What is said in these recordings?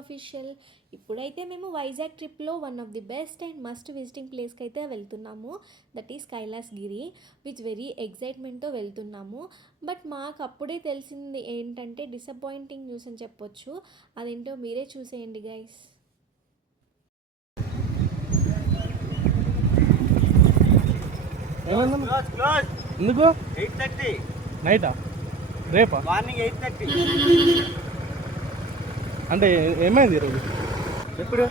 Official. ఇప్పుడైతే మేము వైజాగ్ ట్రిప్లో one of the best and must visiting ప్లేస్కి అయితే వెళ్తున్నాము. That is Kailasagiri. With very ఎగ్జైట్మెంట్తో వెళ్తున్నాము. బట్ మాకు అప్పుడే తెలిసింది ఏంటంటే డిసప్పాయింటింగ్ న్యూస్ అని చెప్పొచ్చు. అదేంటో మీరే చూసేయండి గైస్. ఎందుకు 8:30 నైటా రేపా మార్నింగ్ 8:30 అంటే ఏమైంది ఈరోజు? ఎప్పుడు?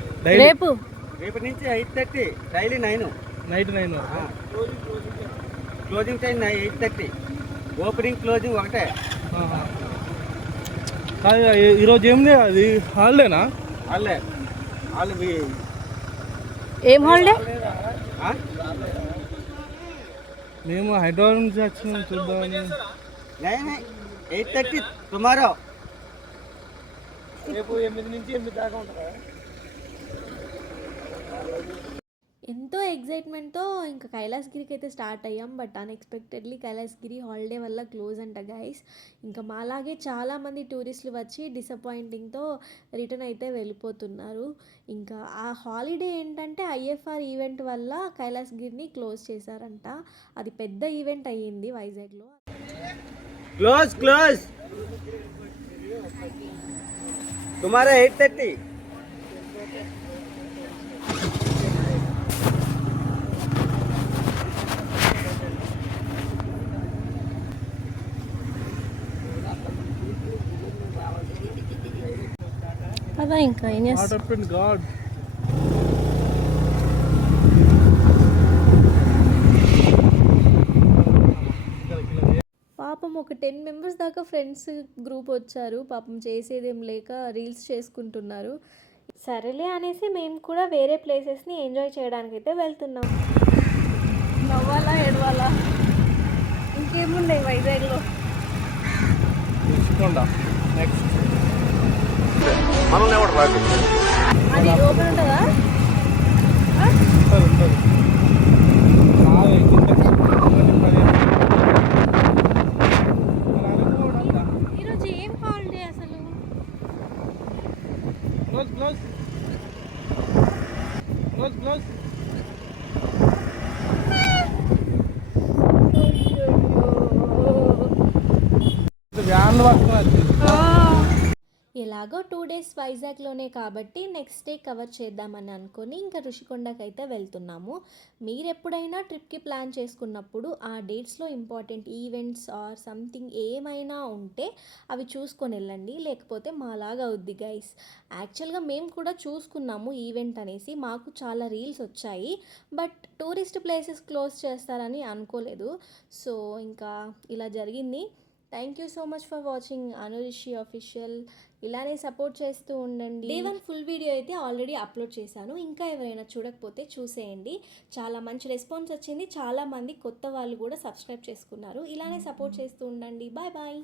రేపు నుంచి 8:30 daily 9 night 9 closing time 8:30 opening closing ఒకటే. ఈరోజు ఏమిది అది హాలిడేనా? వాళ్ళే ఏం హాలిడే? మేము హైదరాబాద్ నుంచి వచ్చినాం చూద్దామని. 8:30 టుమారో. రేపు 8 నుంచి 8 దాకా ఉంటారా? ఎంతో ఎగ్జైట్మెంట్తో ఇంకా కైలాసగిరికి అయితే స్టార్ట్ అయ్యాం. బట్ అన్ఎక్స్పెక్టెడ్లీ కైలాసగిరి హాలిడే వల్ల క్లోజ్ అంట గైస్. ఇంకా మాలాగే చాలామంది టూరిస్టులు వచ్చి డిసప్పాయింటింగ్తో రిటర్న్ అయితే వెళ్ళిపోతున్నారు. ఇంకా ఆ హాలిడే ఏంటంటే ఐఎఫ్ఆర్ ఈవెంట్ వల్ల కైలాసగిరిని క్లోజ్ చేశారంట. అది పెద్ద ఈవెంట్ అయ్యింది వైజాగ్లో. Close tomorrow 8:30. అదా ఇంకా ఏం చేస్తాం. గాడ్ పాపం ఒక 10 మెంబర్స్ దాకా ఫ్రెండ్స్ గ్రూప్ వచ్చారు. పాపం చేసేదేం లేక రీల్స్ చేసుకుంటున్నారు. సరేలే అనేసి మేము కూడా వేరే ప్లేసెస్ని ఎంజాయ్ చేయడానికి అయితే వెళ్తున్నాం. నవ్వాలా ఏడవాలా ఇంకేమున్నాయి వైజాగ్లో? నెక్స్ట్ అది ఓపెన్ ఉంటుందా? ఈరోజు ఏం హాలిడే అసలు? ఎలాగో 2 days వైజాగ్లోనే కాబట్టి నెక్స్ట్ డే కవర్ చేద్దామని అనుకొని ఇంకా ఋషికొండకి అయితే వెళ్తున్నాము. మీరు ఎప్పుడైనా ట్రిప్కి ప్లాన్ చేసుకున్నప్పుడు ఆ డేట్స్లో ఇంపార్టెంట్ ఈవెంట్స్ ఆర్ సంథింగ్ ఏమైనా ఉంటే అవి చూసుకొని వెళ్ళండి. లేకపోతే మాలాగా అవుద్ది గైస్. యాక్చువల్గా మేము కూడా చూసుకున్నాము ఈవెంట్ అనేసి. మాకు చాలా రీల్స్ వచ్చాయి. బట్ టూరిస్ట్ ప్లేసెస్ క్లోజ్ చేస్తారని అనుకోలేదు. సో ఇంకా ఇలా జరిగింది. Thank you so much for watching Anurishi official. ఇలానే సపోర్ట్ చేస్తూ ఉండండి. డే 1 ఫుల్ వీడియో అయితే ఆల్రెడీ అప్లోడ్ చేశాను. ఇంకా ఎవరైనా చూడకపోతే చూసేయండి. చాలా మంచి రెస్పాన్స్ వచ్చింది. చాలామంది కొత్త వాళ్ళు కూడా సబ్స్క్రైబ్ చేసుకున్నారు. ఇలానే సపోర్ట్ చేస్తూ ఉండండి. Bye bye.